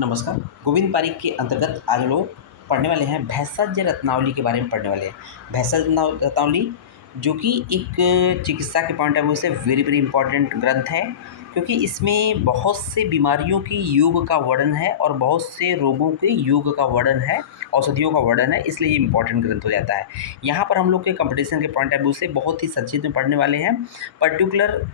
नमस्कार। गोविंद पारिक के अंतर्गत आज हम लोग पढ़ने वाले हैं भेषज रत्नावली के बारे में पढ़ने वाले हैं। भेषज रत्नावली जो कि एक चिकित्सा के पॉइंट ऑफ व्यू से वेरी वेरी इंपॉर्टेंट ग्रंथ है, क्योंकि इसमें बहुत से बीमारियों की योग का वर्णन है और बहुत से रोगों के योग का वर्णन है, औषधियों का वर्णन है, इसलिए ये इंपॉर्टेंट ग्रंथ हो जाता है। यहाँ पर हम लोग के कंपटीशन के पॉइंट ऑफ व्यू से बहुत ही संक्षिप्त में पढ़ने वाले हैं। पर्टिकुलर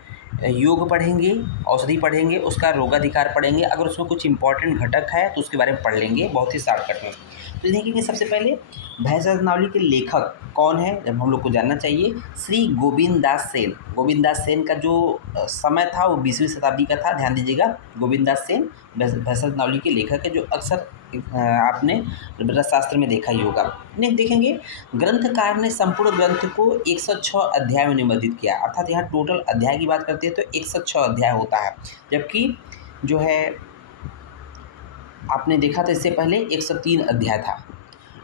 योग पढ़ेंगे, औषधि पढ़ेंगे, उसका रोगाधिकार पढ़ेंगे, अगर उसमें कुछ इंपॉर्टेंट घटक है तो उसके बारे में पढ़ लेंगे बहुत ही शॉर्टकट में। तो देखेंगे सबसे पहले भेषज रत्नावली के लेखक कौन है, जब हम लोग को जानना चाहिए। श्री गोविंद दास सेन। गोविंद दास सेन का जो समय था वो 20वीं शताब्दी का था, ध्यान दीजिएगा। गोविंद दास सेन भेषज रत्नावली के लेखक है, जो अक्सर आपने रसशास्त्र में देखा ही होगा। नेक्स्ट देखेंगे, ग्रंथकार ने संपूर्ण ग्रंथ को 106 अध्याय में निबंधित किया, अर्थात यहाँ टोटल अध्याय की बात करते हैं तो 106 अध्याय होता है, जबकि जो है आपने देखा था इससे पहले 103 अध्याय था।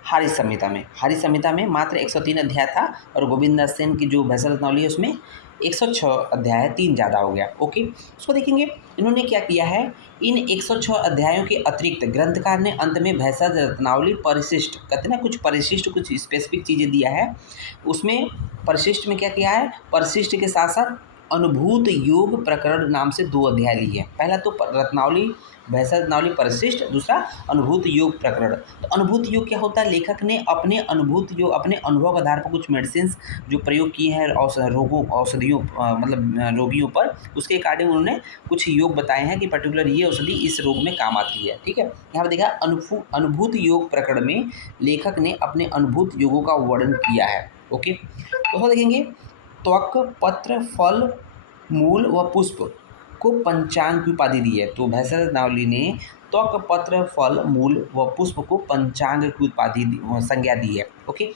हरि संहिता में मात्र 103 अध्याय था, और गोविंद दास सेन की जो भेषज रत्नावली है उसमें 106 अध्याय है, 3 ज़्यादा हो गया। ओके, उसको देखेंगे इन्होंने क्या किया है। इन 106 अध्यायों के अतिरिक्त ग्रंथकार ने अंत में भेषज रत्नावली परिशिष्ट, कहते हैं ना, कुछ परिशिष्ट, कुछ स्पेसिफिक चीज़ें दिया है। उसमें परिशिष्ट में क्या किया है, परिशिष्ट के साथ साथ अनुभूत योग प्रकरण नाम से 2 अध्याय लिए हैं। पहला तो रत्नावली भेषज रत्नावली परिशिष्ट, दूसरा अनुभूत योग प्रकरण। तो अनुभूत योग क्या होता है, लेखक ने अपने अनुभूत योग, अपने अनुभव के आधार पर कुछ मेडिसिन जो प्रयोग किए हैं औषधियों मतलब रोगियों पर, उसके अकॉर्डिंग उन्होंने कुछ योग बताए हैं कि पर्टिकुलर ये औषधि इस रोग में काम आती है। ठीक है, यहाँ पर देखा अनुभूत योग प्रकरण में लेखक ने अपने अनुभूत योगों का वर्णन किया है। ओके, तो देखेंगे त्वक, पत्र, फल, मूल व पुष्प को पंचांग की उपाधि दी है। तो भेषज रत्नावली ने त्वक, पत्र, फल, मूल व पुष्प को पंचांग की उपाधि संज्ञा दी है। ओके,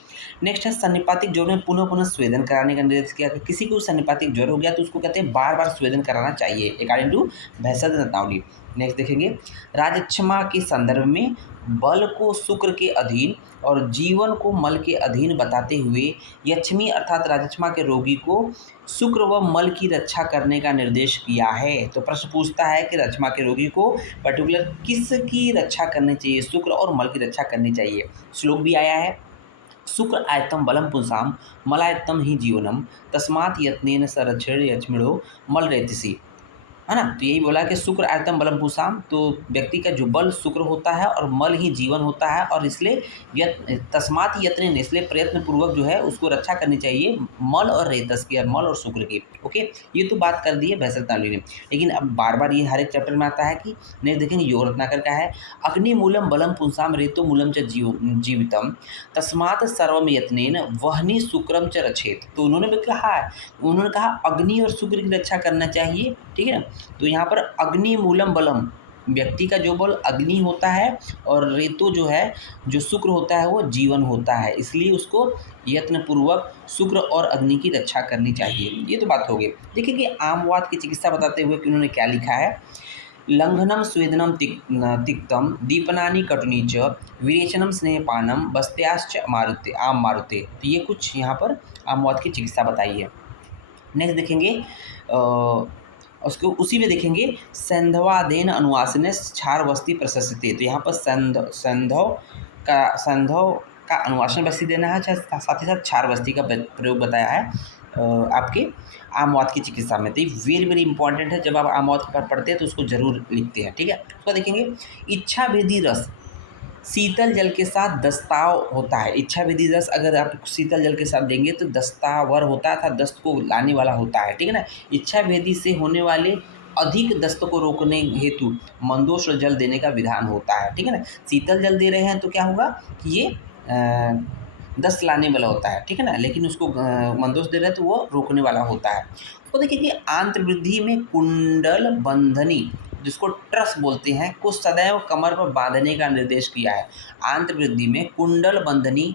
नेक्स्ट है सन्निपातिक ज्वर में पुनः पुनः स्वेदन कराने का निर्देश किया। किसी को सन्निपातिक ज्वर हो गया तो उसको कहते हैं बार बार स्वेदन कराना चाहिए, अकॉर्डिंग टू भेषज रत्नावली। नेक्स्ट देखेंगे, राजक्षमा के संदर्भ में बल को शुक्र के अधीन और जीवन को मल के अधीन बताते हुए यक्ष्मी अर्थात राजक्षमा के रोगी को शुक्र व मल की रक्षा करने का निर्देश किया है। तो प्रश्न पूछता है कि रक्षमा के रोगी को पर्टिकुलर किस की रक्षा करनी चाहिए, शुक्र और मल की रक्षा करनी चाहिए। श्लोक भी आया है, शुक्र आयतम बलम पुंसाम मलायतम ही जीवनम तस्मात् यत्नेन संरक्षण यक्ष्मिणो मल रेतिसी, है ना। तो यही बोला कि शुक्र आयतम बलम पुंसाम, तो व्यक्ति का जो बल शुक्र होता है और मल ही जीवन होता है, और इसलिए तस्मात यत्न, इसलिए प्रयत्न पूर्वक जो है उसको रक्षा करनी चाहिए मल और रेतस की, और मल और शुक्र की। ओके, ये तो बात कर दी है भेषज रत्नावली ने, लेकिन अब बार बार ये हर एक चैप्टर में आता है कि नहीं। देखेंगे योग रत्नाकर का है, अग्निमूलम बलम पुंसाम रेतो मूलम च जीवितम तस्मात् सर्वम यत्नेन वहनी शुक्रम च रक्षेत। तो उन्होंने भी कहा है, उन्होंने कहा अग्नि और शुक्र की रक्षा करना चाहिए। ठीक है ना, तो यहाँ पर अग्नि मूलम बलम, व्यक्ति का जो बल अग्नि होता है, और रेतो जो है, जो शुक्र होता है, वो जीवन होता है, इसलिए उसको यत्न पूर्वक शुक्र और अग्नि की रक्षा करनी चाहिए। ये तो बात हो गई। देखिए कि आमवात की चिकित्सा बताते हुए कि उन्होंने क्या लिखा है, लंघनम स्वेदनम तिक्तम दीपनानि कटुनी च विरेचनम स्नेहपानम बस्त्याश्च मारुते आम मारुते। तो ये कुछ यहाँ पर आमवात की चिकित्सा बताई है। नेक्स्ट देखेंगे उसको उसी में देखेंगे, सैंधवादेन अनुवासिने क्षार वस्ती प्रशस्ति। तो यहाँ पर सैंधव का अनुवासन वस्ती देना है, साथ ही साथ क्षार वस्ती का प्रयोग बताया है आपके आमवात की चिकित्सा में। तो ये वेरी वेरी इंपॉर्टेंट है, जब आप आमवात पर पढ़ते हैं तो उसको जरूर लिखते हैं। ठीक है, उसको देखेंगे, इच्छा भेदी रस शीतल जल के साथ दस्ताव होता है। इच्छा विधि रस अगर आप शीतल जल के साथ देंगे तो दस्तावर होता है, अर्थात दस्त को लाने वाला होता है। ठीक है ना, इच्छा भेदी से होने वाले अधिक दस्त को रोकने हेतु मंदोष्ण जल देने का विधान होता है। ठीक है ना, शीतल जल दे रहे हैं तो क्या होगा कि ये दस्त लाने वाला होता है। ठीक है ना, लेकिन उसको मंदोष दे रहे हैं तो वो रोकने वाला होता है। तो देखिए कि आंत्र वृद्धि में कुंडल बंधनी, जिसको ट्रस बोलते हैं, को सदैव कमर पर बांधने का निर्देश किया है। आंत्र वृद्धि में कुंडल बंधनी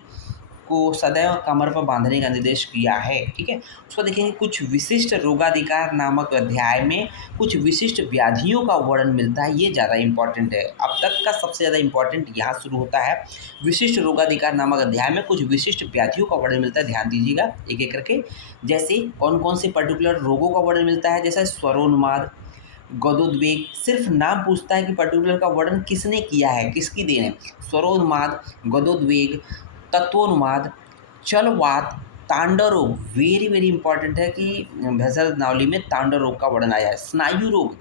को सदैव कमर पर बांधने का निर्देश किया है। ठीक है, उसको देखेंगे, कुछ विशिष्ट रोगाधिकार नामक अध्याय में कुछ विशिष्ट व्याधियों का वर्णन मिलता है। ये ज़्यादा इंपॉर्टेंट है, अब तक का सबसे ज़्यादा इंपॉर्टेंट यहाँ शुरू होता है। विशिष्ट रोगाधिकार नामक अध्याय में कुछ विशिष्ट व्याधियों का वर्णन मिलता है, ध्यान दीजिएगा एक एक करके। जैसे कौन कौन से पर्टिकुलर रोगों का वर्णन मिलता है, जैसे स्वरोन्माद, गदोद्वेग, सिर्फ नाम पूछता है कि पर्टिकुलर का वर्णन किसने किया है, किसकी देन है। स्वरोन्माद, गदोद्वेग, तत्वोन्माद, चलवात, तांडव रोग, वेरी वेरी इंपॉर्टेंट है कि भेषज रत्नावली में तांडव रोग का वर्णन आया है। स्नायु रोग,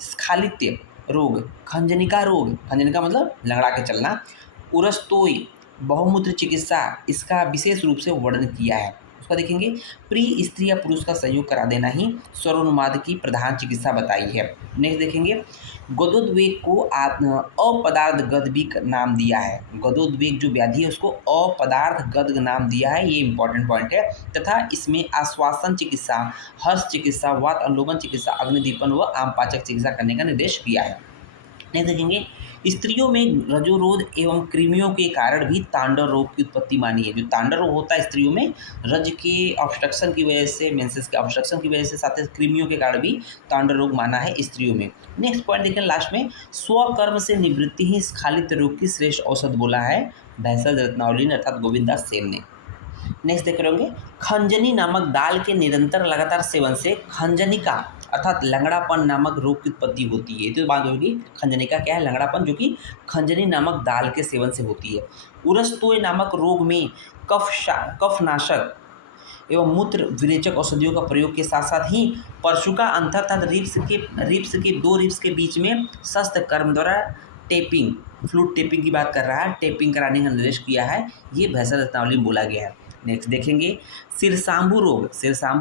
स्खालित्य रोग, खंजनिका रोग, खंजनिका मतलब लंगड़ा के चलना, उरस्तोय, बहुमूत्र चिकित्सा, इसका विशेष रूप से वर्णन किया है। उसका देखेंगे, प्री स्त्री या पुरुष का संयोग करा देना ही स्वरोन्माद की प्रधान चिकित्सा बताई है। नेक्स्ट देखेंगे, गदोद्वेग को अपदार्थ गद भी नाम दिया है। गदोद्वेग जो व्याधि है उसको अपदार्थ गद नाम दिया है, ये इंपॉर्टेंट पॉइंट है। तथा इसमें आश्वासन चिकित्सा, हर्ष चिकित्सा, वात अनुलोमन चिकित्सा, अग्निदीपन व आमपाचक चिकित्सा करने का निर्देश किया है। नहीं देखेंगे, स्त्रियों में रजोरोध एवं कृमियों के कारण भी तांडव रोग की उत्पत्ति मानी है। जो तांडव रोग होता है स्त्रियों में रज के ऑब्स्ट्रक्शन की वजह से, मेंसेस के ऑब्स्ट्रक्शन की वजह से, साथ ही कृमियों के कारण भी तांडव रोग माना है स्त्रियों में। नेक्स्ट पॉइंट देखें लास्ट में, स्वकर्म से निवृत्ति ही स्खालित रोग की श्रेष्ठ औषध बोला है भेषज रत्नावली ने अर्थात गोविंदास सेन ने। नेक्स्ट देख रहे होंगे, खंजनी नामक दाल के निरंतर लगातार सेवन से खंजनिका अर्थात लंगड़ापन नामक रोग की उत्पत्ति होती है। तो बात होगी खंजनिका क्या है, लंगड़ापन, जो कि खंजनी नामक दाल के सेवन से होती है। उरस्तोय नामक रोग में कफनाशक एवं मूत्र विरेचक औषधियों का प्रयोग के साथ साथ ही परशुका अंतर अर्थात रिब्स के दो रिब्स के बीच में शस्त्र कर्म द्वारा टेपिंग, फ्लूट टेपिंग की बात कर रहा है, टेपिंग कराने का निर्देश किया है, ये भेषज रत्नावली में बोला गया है। नेक्स्ट देखेंगे, सिरसांबु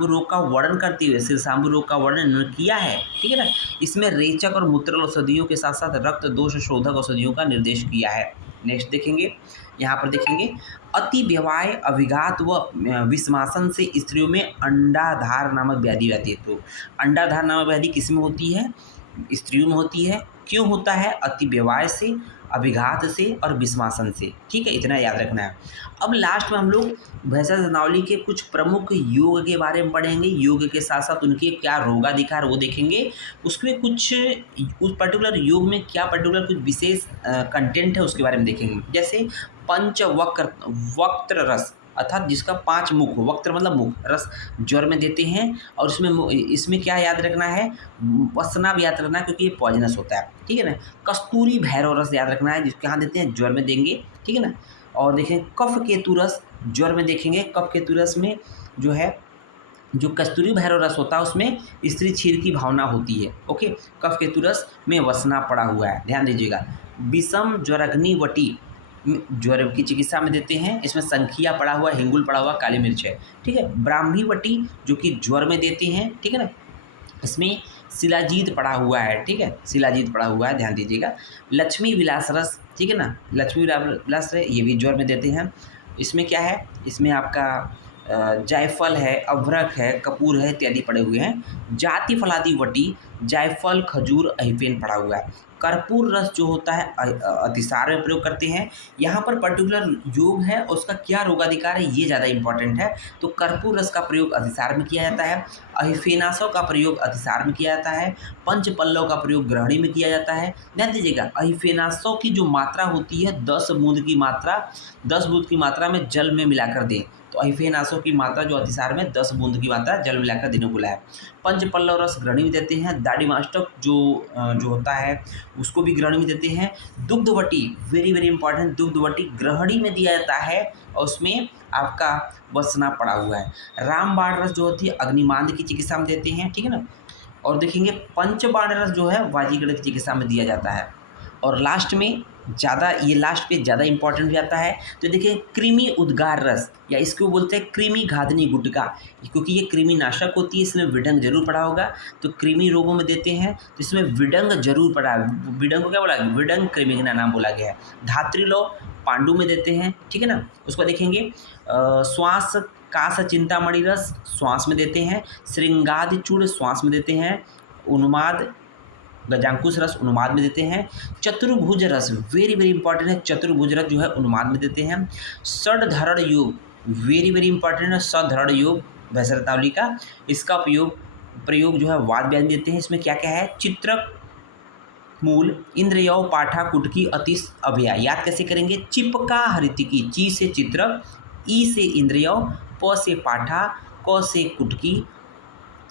रोग का वर्णन करते हुए सिरसांबु रोग का वर्णन इन्होंने किया है, ठीक है ना। इसमें रेचक और मूत्र औषधियों के साथ साथ रक्त दोष शोधक औषधियों का निर्देश किया है। नेक्स्ट देखेंगे, यहाँ पर देखेंगे, अति व्यवाय, अभिघात व विषमासन से स्त्रियों में अंडाधार नामक व्याधि रहती है। तो अंडाधार नामक व्याधि किस में होती है, स्त्रियों में होती है। क्यों होता है, अति व्यवाय से, अभिघात से और विषमासन से, ठीक है, इतना याद रखना है। अब लास्ट में हम लोग भेषज रत्नावली के कुछ प्रमुख योग के बारे में पढ़ेंगे, योग के साथ साथ उनके क्या रोगाधिकार वो देखेंगे, उसमें कुछ उस पर्टिकुलर योग में क्या पर्टिकुलर कुछ विशेष कंटेंट है उसके बारे में देखेंगे। जैसे वक्त्र रस अर्थात जिसका 5 मुख हो, वक्त्र मतलब मुख, रस ज्वर में देते हैं। और इसमें क्या याद रखना है, वसना भी याद रखना है क्योंकि ये पॉइजनस होता है, ठीक है ना। कस्तूरी भैरव रस याद रखना है, जिसके यहाँ देते हैं ज्वर में देंगे, ठीक है ना। और देखें कफ केतु रस ज्वर में देखेंगे, कफ केतु रस में जो है जो कस्तूरी भैरव रस होता है उसमें स्त्री क्षीर की भावना होती है। ओके, कफ केतु रस में वसना पड़ा हुआ है, ध्यान दीजिएगा। विषम ज्वरग्नि वटी ज्वर की चिकित्सा में देते हैं, इसमें संखिया पड़ा हुआ, हिंगुल पड़ा हुआ, काली मिर्च है, ठीक है। ब्राह्मी वटी जो कि ज्वर में देते हैं, ठीक है ना। इसमें शिलाजीत पड़ा हुआ है, ठीक है, शिलाजीत पड़ा हुआ है, ध्यान दीजिएगा। लक्ष्मी विलास रस, ठीक है ना, लक्ष्मी विलास रस ये भी ज्वर में देते हैं। इसमें क्या है, इसमें आपका जायफल है, अभ्रक है, कपूर है इत्यादि पड़े हुए हैं। जाति फलादि वटी, जायफल, खजूर, अहिफेन पड़ा हुआ है। कर्पूर रस जो होता है अतिसार में प्रयोग करते हैं। यहाँ पर पर्टिकुलर योग है और उसका क्या रोगाधिकार है ये ज़्यादा इंपॉर्टेंट है। तो कर्पूर रस का प्रयोग अतिसार में किया जाता है, अहिफेनासव का प्रयोग अतिसार में किया जाता है, पंचपल्लव का प्रयोग ग्रहणी में किया जाता है। ध्यान दीजिएगा, अहिफेनासव की जो मात्रा होती है 10 बूंद की मात्रा में जल में मिलाकर दें। तो अहिफेनासव की मात्रा जो अतिसार में 10 बूंद की मात्रा जल मिलाकर देने को बोला है। पंचपल्लव रस ग्रहणी में देते हैं। दाढ़ीमास्टक जो होता है उसको भी ग्रहणी में देते हैं। दुग्धवटी वेरी वेरी इंपॉर्टेंट, दुग्धवटी ग्रहणी में दिया जाता है और उसमें आपका वसना पड़ा हुआ है। रामबाण रस जो होती है अग्निमांद की चिकित्सा में देते हैं, ठीक है ना। और देखेंगे पंचबाण रस जो है वाजीगढ़ की चिकित्सा में दिया जाता है। और लास्ट में लास्ट पे ज़्यादा इंपॉर्टेंट भी आता है। तो देखिए कृमि उद्गार रस या इसको बोलते हैं कृमि घातनी गुटका, क्योंकि ये कृमि नाशक होती है, इसमें विडंग जरूर पड़ा होगा। तो कृमि रोगों में देते हैं तो इसमें विडंग जरूर पड़ा है। विडंग को क्या बोला, विडंग कृमि का नाम बोला गया है। धात्रिलो पांडु में देते हैं, ठीक है ना। उसको देखेंगे श्वास कास चिंतामणि रस श्वास में देते हैं। श्रृंगादि चूड़ श्वास में देते हैं। उन्माद गजांकुश रस उन्माद में देते हैं। चतुर्भुज रस वेरी वेरी इंपॉर्टेंट है, चतुर्भुज रस जो है उन्माद में देते हैं। षडधरण योग वेरी वेरी इंपॉर्टेंट है, षडधरण योग भेषज रत्नावली का, इसका प्रयोग जो है वाद व्याधि देते हैं। इसमें क्या क्या है, चित्रक मूल, इंद्रयव, पाठा, कुटकी, अतिश, अभया। याद कैसे करेंगे, चिपका हरितिकी, ची से चित्रक, ई से इंद्रयव, प से पाठा, क से कुटकी,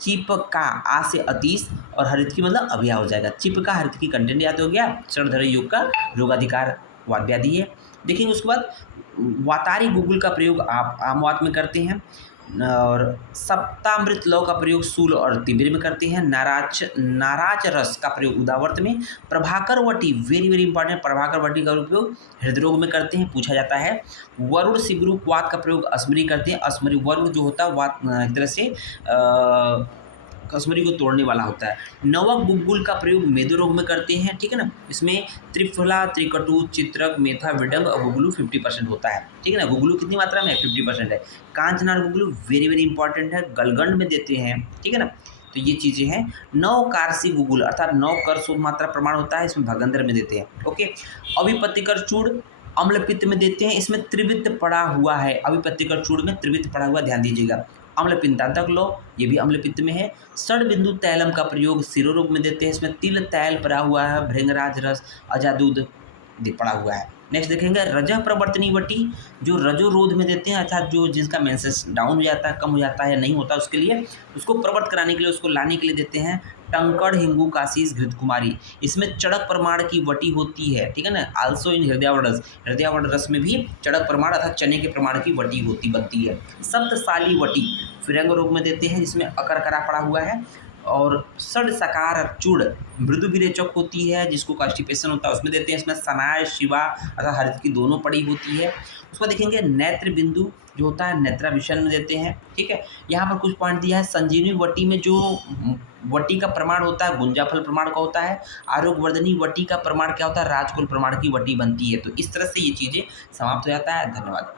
चिपका, आ से अतीश और हरित की मतलब अभिया हो जाएगा। चिपका हरित की कंटेंट याद हो गया। षडधर योग का रोगाधिकार वाद व्याधि है। देखेंगे उसके बाद वातारी गुगुल का प्रयोग आप आमवात में करते हैं और सप्तामृत लौ का प्रयोग सूल और तिमिर में करते हैं। नाराज रस का प्रयोग उदावर्त में। प्रभाकर वटी, वेरी वेरी इंपॉर्टेंट, प्रभाकर वटी का उपयोग हृदरोग में करते हैं, पूछा जाता है। वरुण सिगरू वात का प्रयोग अस्मरी करते हैं। अस्मरी वरुण जो होता है वात एक तरह से कसमरी को तोड़ने वाला होता है। नवक गुग्गुल का प्रयोग मेदो रोग में करते हैं, ठीक है ना। इसमें त्रिफला, त्रिकटु, चित्रक, मेथा, विडंग और गुगलू 50% होता है, ठीक है ना। गुगलू कितनी मात्रा में है? 50% है। कांचनार गुगलू वेरी वेरी इंपॉर्टेंट है, गलगंड में देते हैं, ठीक है ना। तो ये चीज़ें हैं। नौ कारसी गुगुल अर्थात 9 कर शुद्ध मात्रा प्रमाण होता है, इसमें भगंदर में देते हैं, ओके। अभिपतिकर चूड़ अम्लपित्त में देते हैं, इसमें त्रिवित्त पड़ा हुआ है। अभिपतिकर चूड़ में त्रिवित्त पड़ा हुआ, ध्यान दीजिएगा। अम्लपित्तांतक लो, ये भी अम्लपित्त में है। षड बिंदु तैलम का प्रयोग सिरोरोग में देते हैं, इसमें तिल तैल पड़ा हुआ है, भृंगराज रस, अजादूध पड़ा हुआ है। नेक्स्ट देखेंगे रजह प्रवर्तनी वटी, जो रजोरोध में देते हैं, अर्थात जो जिसका मेंसेस डाउन हो जाता है, कम हो जाता है, नहीं होता, उसके लिए उसको प्रवर्त कराने के लिए, उसको लाने के लिए देते हैं। टंकड़, हिंगू, काशीस, घृत कुमारी, इसमें चड़क प्रमाण की वटी होती है, ठीक है ना। आल्सो इन हृदयावड रस, हृदयावड रस में भी चड़क प्रमाण अर्थात चने के प्रमाण की वटी बनती है। सप्तसाली वटी फिरंग रोग में देते हैं, जिसमें अकरकरा पड़ा हुआ है। और षड सकार चूड़ मृदु विरेचक होती है, जिसको कॉन्स्टिपेशन होता है, उसमें देते हैं। इसमें सनाय, शिवा अर्थात हरित की दोनों पड़ी होती है। उसको देखेंगे नेत्र बिंदु जो होता है नेत्राभिषण में देते हैं, ठीक है। यहाँ पर कुछ पॉइंट दिया है। संजीवनी वटी में जो वटी का प्रमाण होता है गुंजाफल प्रमाण का होता है। आरोग्यवर्धनी वटी का प्रमाण क्या होता है? राजकुल प्रमाण की वटी बनती है। तो इस तरह से ये चीज़ें समाप्त हो जाता है। धन्यवाद।